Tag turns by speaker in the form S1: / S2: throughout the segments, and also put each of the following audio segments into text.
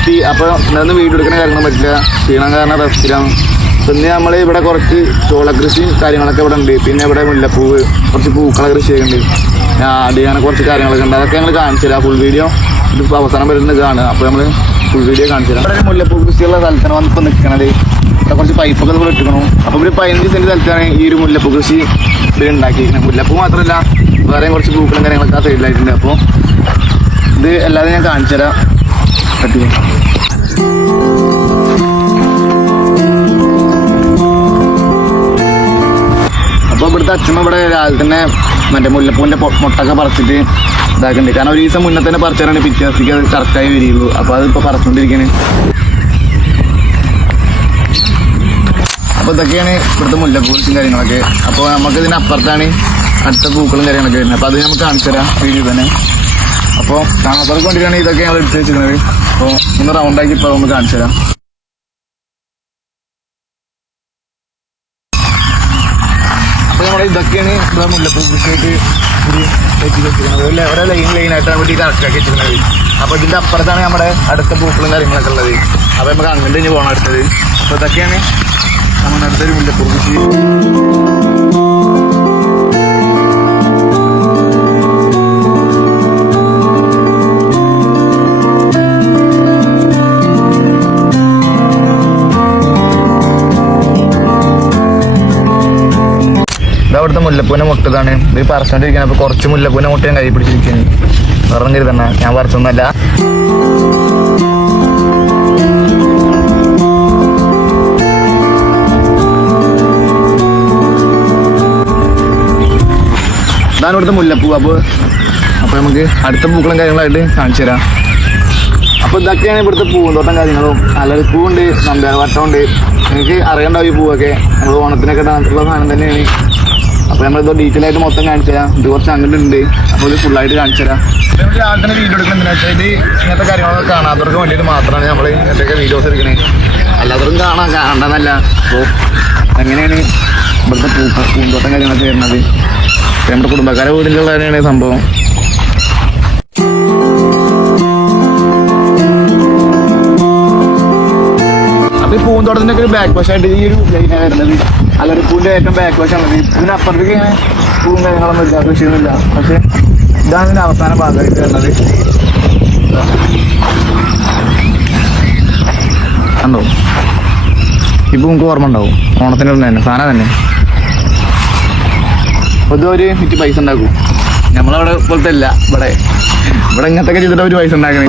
S1: എത്തി അപ്പോൾ ഇന്ന് വീഡിയോ എടുക്കുന്ന കാരണം പറ്റില്ല. ക്ഷീണം കാരണം റെസ്റ്റിലാണ് പിന്നെ നമ്മൾ ഇവിടെ കുറച്ച് ചോള കൃഷിയും കാര്യങ്ങളൊക്കെ ഇവിടെ ഉണ്ട്. പിന്നെ ഇവിടെ മുല്ലപ്പൂവ് കുറച്ച് പൂക്കള കൃഷിയൊക്കെ ഉണ്ട്. അങ്ങനെ കുറച്ച് കാര്യങ്ങളൊക്കെ ഉണ്ട്. അതൊക്കെ ഞങ്ങൾ കാണിച്ചു തരാം. ഫുൾ വീഡിയോ ഇത് അവസാനം വരുന്നത് കാണുക. അപ്പോൾ നമ്മൾ ഫുൾ വീഡിയോ കാണിച്ചു തരാം. ഇവിടെ മുല്ലപ്പൂ കൃഷിയുള്ള സ്ഥലത്താണ് വന്നിപ്പോൾ നിൽക്കണത് ഇവിടെ കുറച്ച് പൈപ്പൊക്കെ നമ്മൾ ഇട്ടിക്കണം അപ്പോൾ ഒരു പതിനഞ്ച് സെന്റ് സ്ഥലത്താണ് ഈ ഒരു മുല്ലപ്പൂ കൃഷി ഇവിടെ ഉണ്ടാക്കിയിരിക്കുന്നത് മുല്ലപ്പൂ മാത്രമല്ല വേറെ കുറച്ച് പൂക്കളും കാര്യങ്ങളൊക്കെ ആ സൈഡിലായിട്ടുണ്ട് അപ്പോൾ ഇത് എല്ലാവരും ഞാൻ കാണിച്ചു തരാം. അപ്പോൾ ഇവിടുത്തെ അച്ഛമ്മ ഇവിടെ രാവിലെ തന്നെ മറ്റേ മുല്ലപ്പൂവിന്റെ മുട്ടൊക്കെ പറിച്ചിട്ട് ഇതാക്കുന്നുണ്ട് കാരണം ഒരു ദിവസം മുന്നേ തന്നെ പറിച്ചാലാണ് പിറ്റേ അത് കറക്റ്റായി വരികയുള്ളൂ. അപ്പോൾ അതിപ്പോൾ പറിച്ചോണ്ടിരിക്കണ് അപ്പോൾ ഇതൊക്കെയാണ് ഇവിടുത്തെ മുല്ലപ്പൂച്ചും കാര്യങ്ങളൊക്കെ. അപ്പോൾ നമുക്ക് ഇതിന് അപ്പുറത്താണ് അടുത്ത പൂക്കളും കാര്യങ്ങളൊക്കെ വരുന്നത്. അപ്പോൾ അത് നമുക്ക് കാണിച്ചു തരാം വീഡിയോ തന്നെ. അപ്പോൾ കാണാത്തവർക്ക് വേണ്ടിയിട്ടാണ് ഇതൊക്കെ ഞങ്ങൾ എടുത്ത് വെച്ചിരിക്കുന്നത്. അപ്പോൾ ഒന്ന് റൗണ്ടാക്കി ഇപ്പോൾ ഒന്ന് കാണിച്ചു തരാം. അപ്പോൾ നമ്മൾ ഇതൊക്കെയാണ് ഇവിടെ മുല്ലപ്പൂ കൃഷിയായിട്ട് ഒരു വെച്ച് വെച്ചിരിക്കുന്നത്. ലൈൻ ലൈനായിട്ടാണ് ഇവിടെ കറക്റ്റാക്കി വെച്ചിരുന്നത് അപ്പോൾ ഇതിന്റെ അപ്പുറത്താണ് നമ്മുടെ അടുത്ത പൂക്കളും കാര്യങ്ങളൊക്കെ ഉള്ളത്. അപ്പോൾ നമുക്ക് അങ്ങോട്ട് ഇനി പോകണം അടുത്തത്. അപ്പോൾ ഇതൊക്കെയാണ് നമ്മുടെ അടുത്തൊരു മുല്ലപ്പൂ കൃഷി. മുല്ലപ്പൂവിന്റെ മുട്ടതാണ്. ഇത് പറിച്ചോണ്ടിരിക്കുന്നത് അപ്പൊ കുറച്ച് മുല്ലപ്പൂനെ മുട്ട ഞാൻ കൈ പിടിച്ചിരിക്കുന്നു. വെറും കരുതണ്ട ഞാൻ പറിച്ചൊന്നല്ല ഇതാണ് ഇവിടുത്തെ മുല്ലപ്പൂ. അപ്പോൾ അപ്പോൾ നമുക്ക് അടുത്ത പൂക്കളും കാര്യങ്ങളായിട്ട് കാണിച്ചു തരാം. അപ്പോൾ ഇതൊക്കെയാണ് ഇവിടുത്തെ പൂന്തോട്ടം കാര്യങ്ങളും. അല്ലാതെ പൂവുണ്ട് നമ്പ്യാർവട്ടമുണ്ട് എനിക്ക് അറിയണ്ടാവും ഈ പൂവൊക്കെ. നമ്മൾ ഓണത്തിനൊക്കെ ഇടാനുള്ള സാധനം തന്നെയാണ്. അപ്പോൾ നമ്മളിത് ഡീറ്റെയിൽ ആയിട്ട് മൊത്തം കാണിച്ചു തരാം. ഇത് കുറച്ച് അങ്ങനെ ഉണ്ട് അപ്പോൾ ഇത് ഫുള്ളായിട്ട് കാണിച്ചു തരാം. അപ്പോൾ തന്നെ വീഡിയോ എടുക്കുന്നത് എന്താ വെച്ചാൽ ഇത് ഇങ്ങനത്തെ കാര്യങ്ങളൊക്കെ കാണാത്തവർക്ക് വേണ്ടിയിട്ട് മാത്രമാണ് നമ്മൾ ഇങ്ങനത്തെയൊക്കെ വീഡിയോസ് എടുക്കുന്നത് അല്ലാത്തവർക്കും കാണാം. കാണണമെന്നല്ല അപ്പോൾ അങ്ങനെയാണ് ഇവിടുത്തെ പൂ പൂന്തോട്ടം കാര്യങ്ങളൊക്കെ വരുന്നത്. അപ്പോൾ നമ്മുടെ കുടുംബക്കാരെ തന്നെയാണ് സംഭവം. അപ്പൊ ഈ പൂന്തോട്ടത്തിന്റെ ഒക്കെ ഒരു ബാക്ക് വശമായിട്ട് ഈ ഒരു ലൈനാണ് വരുന്നത്. അല്ലാതെ പൂവിന്റെ ഏറ്റവും ബാക്ക് വശമാണ് ഇതിന് അപ്പുറത്തേക്ക് ഇങ്ങനെ പൂവും കാര്യങ്ങളൊന്നും ഇല്ല കൃഷിയൊന്നുമില്ല പക്ഷെ ഇതാണ് ഇതിന്റെ അവസാന ഭാഗമായിട്ട് വരുന്നത്. കണ്ടോ? ഇപ്പൊ നമുക്ക് ഓർമ്മ ഉണ്ടാവും. ഓണത്തിന് ഒന്ന് തന്നെ സാധനം തന്നെ. പൊതുവൊരു ഇറ്റ് പൈസ ഉണ്ടാക്കും. നമ്മളവിടെ പോലത്തെ അല്ല ഇവിടെ. ഇവിടെ ഇങ്ങനത്തെ ചെയ്തിട്ട് ഒരു പൈസ ഉണ്ടാക്കണേ.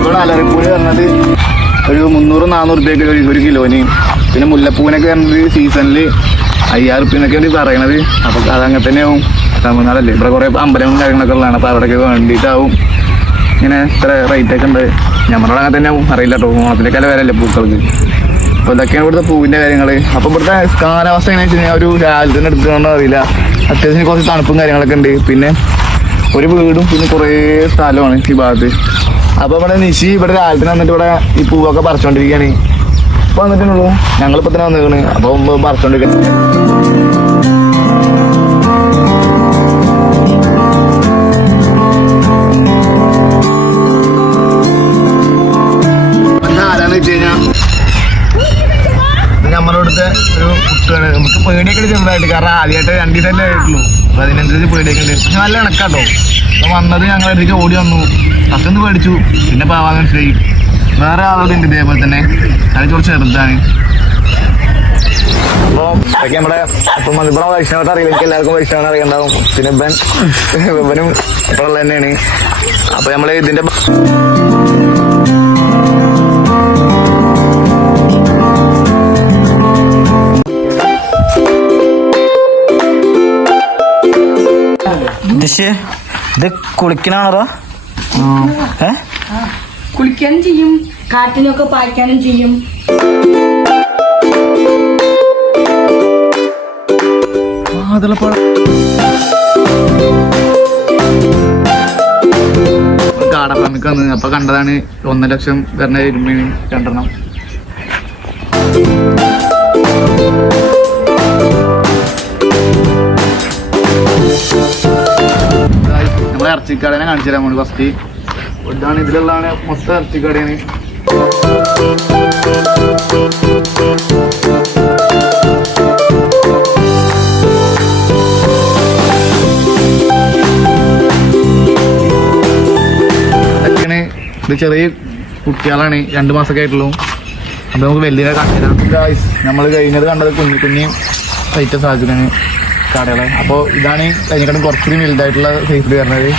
S1: ഇവിടെ അലറിപ്പൂര് പറഞ്ഞത് ഒരു മുന്നൂറ് നാനൂറ് രൂപയൊക്കെ ഒരു കിലോന്. പിന്നെ മുല്ലപ്പൂവിനൊക്കെ പറഞ്ഞത് സീസണിൽ അയ്യായിരം റുപ്യനൊക്കെ വേണ്ടി പറയണത്. അപ്പോൾ അതങ്ങനെ തന്നെയാവും. തമിഴ്നാടല്ലേ? ഇവിടെ കുറേ അമ്പലങ്ങളും കാര്യങ്ങളൊക്കെ ഉള്ളതാണ്. അപ്പോൾ അവിടെയൊക്കെ വേണ്ടിയിട്ടാവും. ഇങ്ങനെ ഇത്ര റേറ്റ് ഒക്കെ ഉണ്ട്. ഞമ്മളോട് അങ്ങനെ തന്നെയാവും. അറിയില്ല കേട്ടോ ഓണത്തിലേക്കല്ല വരല്ലേ പൂക്കൾക്ക്? അപ്പോൾ ഇതൊക്കെയാണ് ഇവിടുത്തെ പൂവിന്റെ കാര്യങ്ങൾ അപ്പോൾ ഇവിടുത്തെ കാലാവസ്ഥ എങ്ങനെയാണെന്ന് വെച്ച് കഴിഞ്ഞാൽ ഒരു രാവിലെ തന്നെ അറിയില്ല. അത്യാവശ്യം കുറച്ച് തണുപ്പും കാര്യങ്ങളൊക്കെ ഉണ്ട്. പിന്നെ ഒരു വീടും പിന്നെ കുറേ സ്ഥലമാണ് ഈ ഭാഗത്ത്. അപ്പൊ ഇവിടെ നിശി ഇവിടെ രാവിലെ വന്നിട്ട് ഇവിടെ ഈ പൂവൊക്കെ പറിച്ചോണ്ടിരിക്കുകയാണ് ഇപ്പൊ വന്നിട്ടുള്ളൂ. ഞങ്ങളിപ്പോ തന്നെ വന്നിരിക്കണ് അപ്പൊ പറിച്ചോണ്ടിരിക്കണം. നമ്മളോടത്തെ ഒരു കുട്ടിയാണ്. നമുക്ക് പേടിയൊക്കെ കാരണം ആദ്യമായിട്ട് രണ്ടു തന്നെ ആയിട്ടുള്ളൂ. അപ്പൊ അതിനനുസരിച്ച് പേടിയൊക്കെ ഉണ്ട്. പക്ഷെ നല്ല ഇണക്കാട്ടോ. വന്നത് ഞങ്ങൾ അടുത്തേക്ക് ഓടി വന്നു. ഫസ്റ്റ് പേടിച്ചു. പിന്നെ പാവാൻ മനസ്സിലായി. വേറെ ആളുകൾ ഉണ്ട് ഇതേപോലെ തന്നെ. അത് കുറച്ച് ചെറുതാണ്. ഇതൊക്കെ നമ്മുടെ ഇപ്പം ഇവിടെ വൈഷ്ണവത്തെ അറിയില്ല. എനിക്ക് എല്ലാവർക്കും വൈഷ്ണവനെ അറിയണ്ടാവും. പിന്നെ ഇവൻ ഇവനും ഇപ്പോഴുള്ള തന്നെയാണ്. അപ്പൊ നമ്മൾ ഇതിന്റെ
S2: ദിശേ ഇത് കുളിക്കണാണോ ഏ?
S3: കുളിക്കാനും ചെയ്യും. കാറ്റിനൊക്കെ പായ്ക്കാനും ചെയ്യും.
S1: അപ്പൊ കണ്ടതാണ് ഒന്നര ലക്ഷം വരുന്ന ഇരുമ്പിനും രണ്ടെണ്ണം. നമ്മളെ ഇറച്ചിക്കാടനെ കാണിച്ചു തരാം നമ്മൾ ഫസ്റ്റ് ഇതാണ് ഇതിലുള്ളതാണ് മൊത്തം ഇറച്ചിക്കടയാണ്. ഇത് ചെറിയ കുട്ടികളാണ്. രണ്ട് മാസമൊക്കെ ആയിട്ടുള്ളൂ. അപ്പൊ നമുക്ക് വലിയ കാണിച്ചുതരാം നമ്മൾ കഴിഞ്ഞത് കണ്ടത് കുഞ്ഞു കുഞ്ഞി കഴിച്ച സാഹചര്യമാണ് കടകളെ. അപ്പോൾ ഇതാണ് കഴിഞ്ഞ കഴിഞ്ഞിട്ടും കുറച്ചുകൂടി വലുതായിട്ടുള്ള സൈസിൽ വരുന്നത്.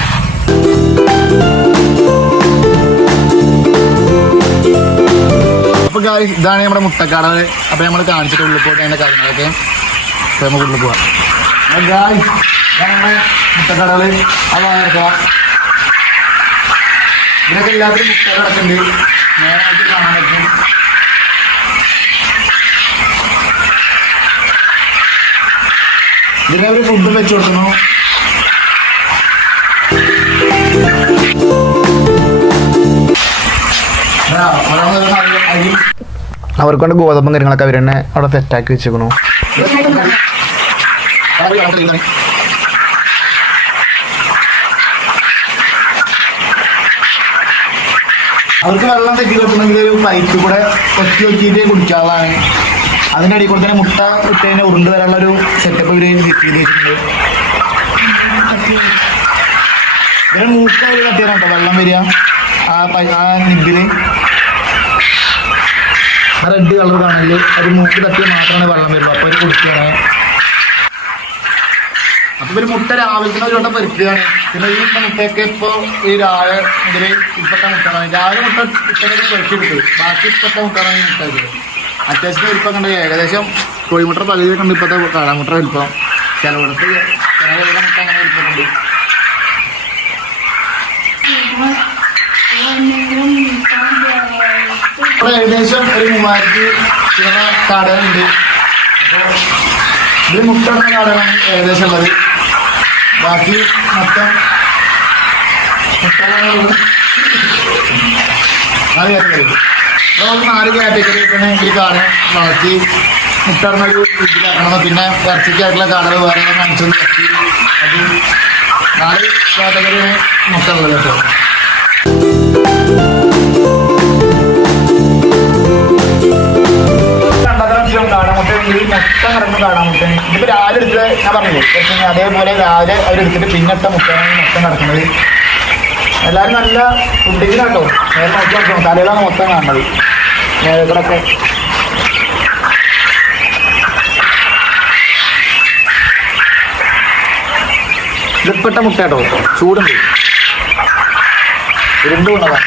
S1: അപ്പോൾ ഇതാണ് നമ്മുടെ മുട്ടക്കട അപ്പോൾ നമ്മൾ കാണിച്ചിട്ട് ഉള്ളിൽ പോയിട്ട് അതിന്റെ കാര്യങ്ങളൊക്കെ. അപ്പോൾ നമുക്ക് ഉള്ളിൽ പോവാം. മുട്ടക്കടകൾ അത് എടുക്കാം ഇതിനൊക്കെ എല്ലാത്തിനും മുട്ട കിടക്കുന്നുണ്ട് നേരായിട്ട് കാണാൻ ഇതിനെ ഒരു ഫുഡ് വെച്ച് കൊടുക്കുന്നു.
S4: അവർക്ക് കൊണ്ട് ഗോതമ്പും കാര്യങ്ങളൊക്കെ അവർ തന്നെ അവിടെ സെറ്റാക്കി വെച്ചേക്കണു.
S1: അവർക്ക് വെള്ളം തെറ്റി കൊടുക്കണമെങ്കിൽ ഒരു പൈപ്പ് കൂടെ കൊത്തി വെച്ചിട്ട് കുടിക്കാനുള്ളതാണ് അതിന്റെ അടിയിൽ കൂടെ തന്നെ മുട്ട ഇട്ടതിനെ ഉരുണ്ട് വരാനുള്ള ഒരു സെറ്റപ്പ് ഇവർ വെച്ചിട്ടുണ്ട്. ഇവരെ മൂക്ക കട്ടിയാണ് കേട്ടോ വെള്ളം വരിക. ആ ആ നിബിൽ ആ റെഡ് കളർ കാണൽ ഒരു മൂക്ക് തട്ടി മാത്രമേ വെള്ളം വരുള്ളൂ. അപ്പോൾ ഒരു കുടിക്കുകയാണ്. അപ്പൊ ഇവർ മുട്ട രാവിലെ ഒരു വട്ടം പരിക്കുകയാണ് പിന്നെ ഈ മുട്ടയൊക്കെ ഇപ്പൊ ഈ രാവിലെ മുതൽ ഇപ്പത്തെ മുട്ടയാണ്. രാവിലെ മുട്ട ഇട്ടതൊക്കെ പെറുക്കിയെടുത്തു ബാക്കി ഇപ്പത്തെ മുട്ടയാണ് ഈ മുട്ട ഇത്. അത്യാവശ്യം വലിപ്പം കണ്ടത് ഏകദേശം കോഴിമുട്ട പകുതി കണ്ട് ഇപ്പത്തെ കാടാമുട്ട വലിപ്പം. ചിലവിടത്ത് ചില മുട്ട അങ്ങനെ വലിപ്പമുണ്ട് ഏകദേശം ഒരു മൂവായിരത്തി ചില കാടകളുണ്ട്. അപ്പോൾ ഇതിൽ മുട്ടടുന്ന കാടകളാണ് ഏകദേശം ഉള്ളത്. ബാക്കി മൊത്തം മുട്ടകളുള്ളത് നാല് കാറ്റഗറി. അപ്പോൾ നാല് കാറ്റഗറി തന്നെ ഈ കാട വളർത്തി മുട്ടറിന് ഒരു ഇതിലാക്കണം പിന്നെ ഇറച്ചിക്കായിട്ടുള്ള കാടകൾ വേറെ കാണിച്ചൊന്ന് ഇറക്കി അത് നാല് കാറ്റഗറിയാണ് മുട്ട ഉള്ളത് കേട്ടോ. കാടാമുട്ടയുണ്ട് കിടന്ന് കാണാൻ മുട്ടേ ഇതിപ്പോ രാവിലെ എടുത്ത് ഞാൻ പറഞ്ഞില്ലേ? അതേപോലെ രാവിലെ അവരെടുത്തിട്ട് പിന്നിട്ട മുട്ടയാണ് മൊത്തം കിടക്കുന്നത് എല്ലാവരും നല്ല ഫുഡിങ് കേട്ടോ നേരെ നോക്കി നോക്കണം തലയിലാണ് മൊത്തം കാണുന്നത്. നേരത്തിലൊക്കെ ഇതിൽപ്പെട്ട മുട്ട കേട്ടോ ചൂടുണ്ട്. ഇരുണ്ട് കൊണ്ടതാണ്